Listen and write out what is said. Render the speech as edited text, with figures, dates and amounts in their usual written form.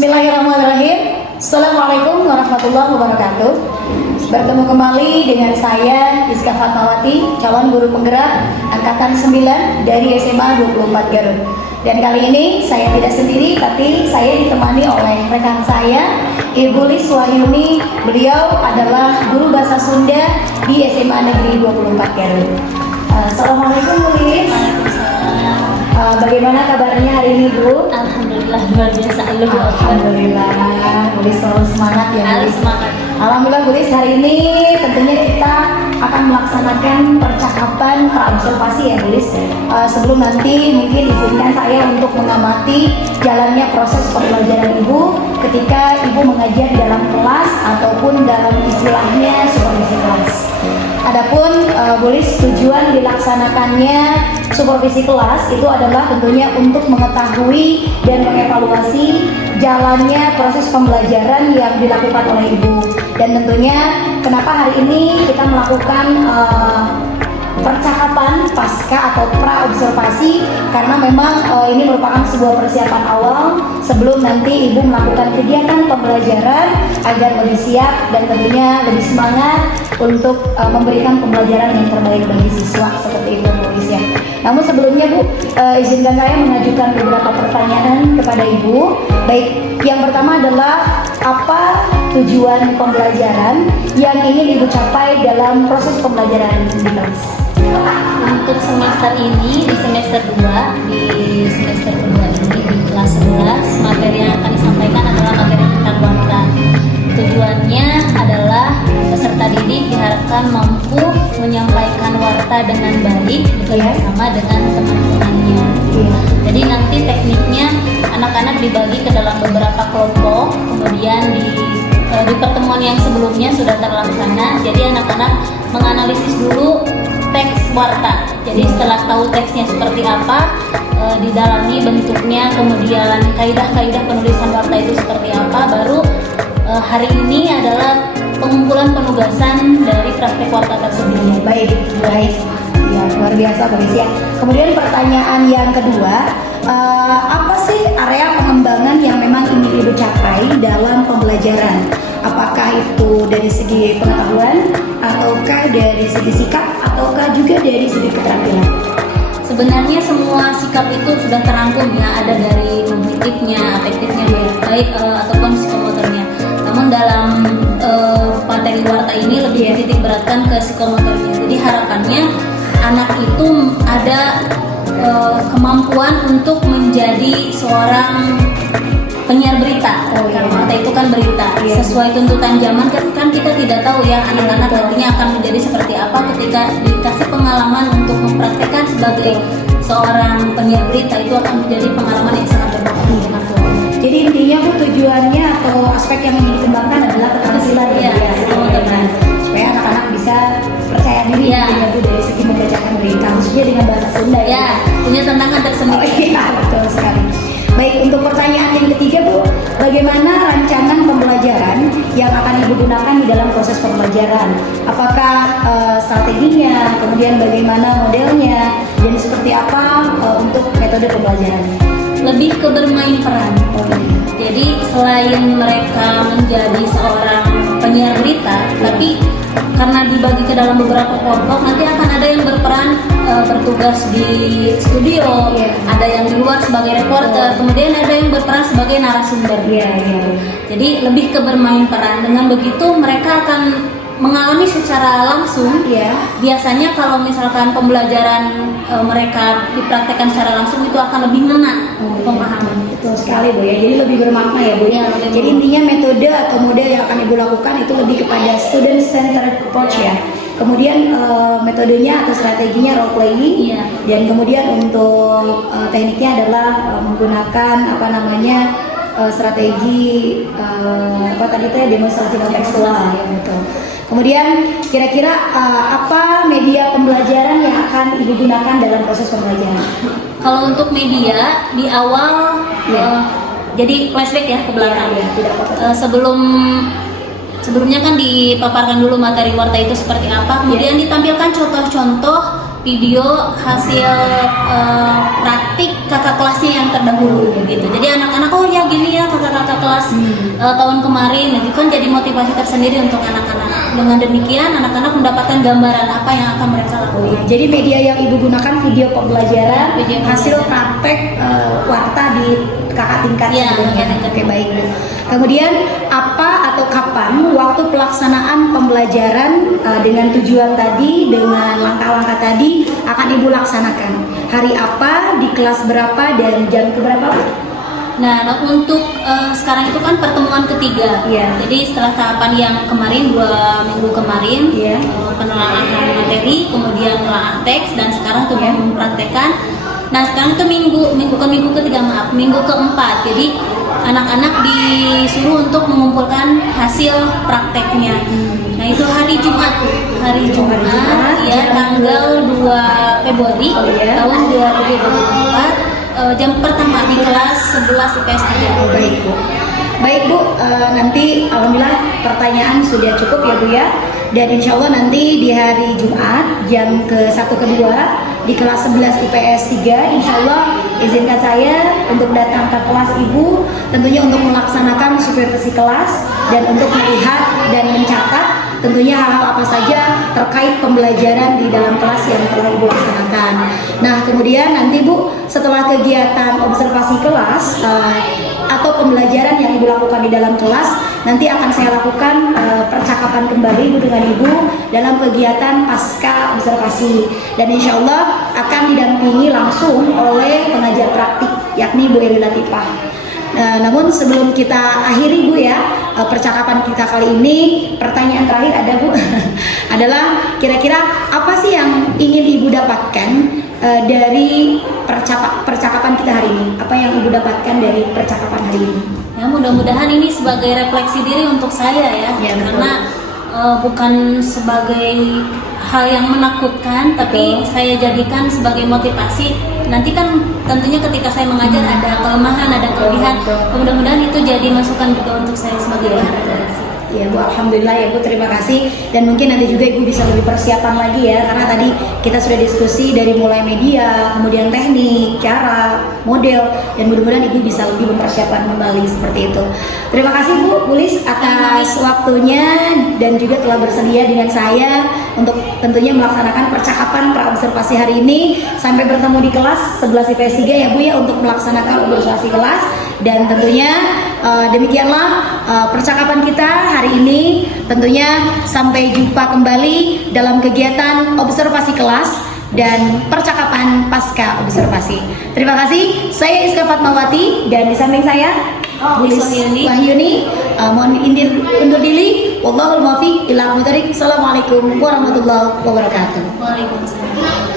Bismillahirrahmanirrahim. Assalamualaikum warahmatullahi wabarakatuh. Bertemu kembali dengan saya Iska Fatmawati, calon guru penggerak angkatan 9 dari SMA 24 Garut. Dan kali ini saya tidak sendiri, tapi saya ditemani oleh rekan saya, Ibu Lis Wahyuni. Beliau adalah guru bahasa Sunda di SMA Negeri 24 Garut. Assalamualaikum Bu Lis. Bagaimana kabarnya hari ini Bu? Alhamdulillah luar biasa. Alhamdulillah, Bu Lis selalu semangat ya. Harus semangat. Alhamdulillah Bu Lis, hari ini tentunya kita akan melaksanakan percakapan praobservasi ya Bu Lis. Sebelum nanti mungkin izinkan saya untuk mengamati jalannya proses pembelajaran Ibu ketika Ibu mengajar di dalam kelas ataupun dalam istilahnya supervisi kelas. Adapun Bu Lis, tujuan dilaksanakannya supervisi kelas itu adalah tentunya untuk mengetahui dan mengevaluasi jalannya proses pembelajaran yang dilakukan oleh Ibu. Dan tentunya kenapa hari ini kita melakukan percakapan pasca atau pra-observasi, karena memang ini merupakan sebuah persiapan awal sebelum nanti Ibu melakukan kegiatan pembelajaran agar lebih siap dan tentunya lebih semangat untuk memberikan pembelajaran yang terbaik bagi siswa, seperti itu Bu Lis ya. Namun sebelumnya Bu, izinkan saya mengajukan beberapa pertanyaan kepada Ibu. Baik, yang pertama adalah apa tujuan pembelajaran yang ingin Ibu capai dalam proses pembelajaran di kelas? Untuk semester ini, di semester 2, di semester kedua ini di kelas 11, materi yang akan disampaikan adalah materi tentang warta. Tujuannya adalah peserta didik diharapkan mampu menyampaikan warta dengan baik bersama dengan teman-temannya. Jadi nanti tekniknya anak-anak dibagi ke dalam beberapa kelompok, kemudian di pertemuan yang sebelumnya sudah terlaksana. Jadi anak-anak menganalisis dulu teks warta. Jadi setelah tahu teksnya seperti apa, didalami bentuknya, kemudian kaidah-kaidah penulisan warta itu seperti apa, baru hari ini adalah pengumpulan penugasan dari praktek warta tersebut. Baik. Ya, luar biasa Bu Lis ya. Kemudian pertanyaan yang kedua, apa sih area pengembangan yang memang ingin Ibu capai dalam pembelajaran? Apakah itu dari segi pengetahuan, ataukah dari segi sikap, ataukah juga dari segi keterampilan? Sebenarnya semua sikap itu sudah terangkum ya, ada dari kognitifnya, afektifnya baik ataupun psikomotornya. Namun dalam materi warta ini lebih dititik beratkan ke psikomotornya. Jadi harapannya anak itu ada kemampuan untuk menjadi seorang penyiar berita. Karena warta itu kan berita. Sesuai tuntutan zaman kan kita tidak tahu ya anak-anak nantinya akan menjadi seperti apa ketika dikasih pengalaman untuk mempraktekkan sebagai seorang penyiar berita. Itu akan menjadi pengalaman yang sangat bermanfaat. Jadi intinya Bu, tujuannya atau aspek yang ingin dikembangkan adalah keterampilan ya, supaya anak-anak bisa percaya diri ya Bu, dari segi membacakan berita, khususnya dengan bahasa Sunda ya, punya tantangan tersendiri. Iya, betul sekali. Baik, untuk pertanyaan yang ketiga Bu, bagaimana rancangan pembelajaran yang akan Ibu gunakan di dalam proses pembelajaran? Apakah strateginya, kemudian bagaimana modelnya, dan seperti apa untuk metode pembelajarannya? Lebih ke bermain peran. Jadi selain mereka menjadi seorang penyiar berita, tapi karena dibagi ke dalam beberapa kelompok, nanti akan ada yang berperan bertugas di studio, ada yang di luar sebagai reporter, kemudian ada yang berperan sebagai narasumber. Jadi lebih ke bermain peran. Dengan begitu mereka akan mengalami secara langsung. Biasanya kalau misalkan pembelajaran mereka dipraktekkan secara langsung, itu akan lebih ngena pemahaman. Betul sekali Bu ya, jadi lebih bermakna ya Bu. Jadi intinya metode atau model yang akan Ibu lakukan itu lebih kepada student centered approach ya. Kemudian metodenya atau strateginya role playing, dan kemudian untuk tekniknya adalah menggunakan strategi demonstrasi kontekstual ya, betul. Kemudian kira-kira apa media pembelajaran yang akan Ibu gunakan dalam proses pembelajaran? Kalau untuk media di awal jadi flashback ya ke belakang. Sebelumnya kan dipaparkan dulu materi warta itu seperti apa, kemudian ditampilkan contoh-contoh video hasil praktik kakak kelasnya yang terdahulu gitu. Jadi anak-anak oh ya gini ya kakak-kakak kelas tahun kemarin, itu kan jadi motivasi tersendiri untuk anak-anak. Dengan demikian anak-anak mendapatkan gambaran apa yang akan mereka lakukan. Jadi media yang ibu gunakan video pembelajaran, Video hasil pembelajaran. praktek warta di kakak tingkat Iya, sebelumnya. kakak tingkat. Oke, baik Bu. Kemudian apa atau kapan waktu pelaksanaan pembelajaran dengan tujuan tadi, dengan langkah-langkah tadi akan ibu laksanakan? Hari apa, di kelas berapa, dan jam keberapa Bu? Nah, untuk sekarang itu kan pertemuan ketiga. Iya. Jadi setelah tahapan yang kemarin 2 minggu kemarin, Iya. penelaahan materi, kemudian menelaah teks, dan sekarang tuh Iya. mempraktekkan. Nah, sekarang itu minggu ketiga, minggu keempat. Jadi anak-anak disuruh untuk mengumpulkan hasil prakteknya. Nah, itu hari Jumat, Jumat, ya, tanggal 2 Februari Oh, iya. tahun 2024. Jam pertama di kelas 11 IPS 3. Baik Bu. Baik Bu, nanti alhamdulillah pertanyaan sudah cukup ya Bu ya. Dan insya Allah nanti di hari Jumat jam ke-1 ke-2 di kelas 11 IPS 3 insya Allah izinkan saya untuk datang ke kelas Ibu, tentunya untuk melaksanakan supervisi kelas dan untuk melihat dan mencatat tentunya hal-hal apa saja terkait pembelajaran di dalam kelas yang telah Ibu laksanakan. Nah, kemudian nanti Bu, setelah kegiatan observasi kelas atau pembelajaran yang Ibu lakukan di dalam kelas, nanti akan saya lakukan percakapan kembali Bu dengan Ibu dalam kegiatan pasca observasi, dan insya Allah akan didampingi langsung oleh pengajar praktik yakni Bu Eli Latifah. Namun sebelum kita akhiri Bu ya percakapan kita kali ini, pertanyaan terakhir ada Bu adalah kira-kira apa sih yang ingin Ibu dapatkan dari percakapan kita hari ini? Apa yang Ibu dapatkan dari percakapan hari ini? Ya, mudah-mudahan ini sebagai refleksi diri untuk saya ya, Ya, betul. karena bukan sebagai hal yang menakutkan, tapi saya jadikan sebagai motivasi. Nanti kan tentunya ketika saya mengajar ada kelemahan, ada kelebihan. Betul. Mudah-mudahan itu jadi masukan juga untuk saya sebagai bahan refleksi. Ya Bu, alhamdulillah ya Bu, terima kasih. Dan mungkin nanti juga Ibu bisa lebih persiapan lagi ya, karena tadi kita sudah diskusi dari mulai media, kemudian teknik, cara, model, dan mudah-mudahan Ibu bisa lebih mempersiapkan kembali seperti itu. Terima kasih Bu Bulis atas waktunya dan juga telah bersedia dengan saya untuk tentunya melaksanakan percakapan praobservasi hari ini. Sampai bertemu di kelas 11 IPS 3 ya Bu ya, untuk melaksanakan observasi kelas. Dan tentunya demikianlah percakapan kita hari ini. Tentunya sampai jumpa kembali dalam kegiatan observasi kelas dan percakapan pasca observasi. Terima kasih. Saya Iska Fatmawati dan di samping saya Bulis Wahyuni. Mohon undur diri. Wallahul muwaffiq ila aqwamit thoriq. Assalamualaikum warahmatullahi wabarakatuh. Waalaikumsalam.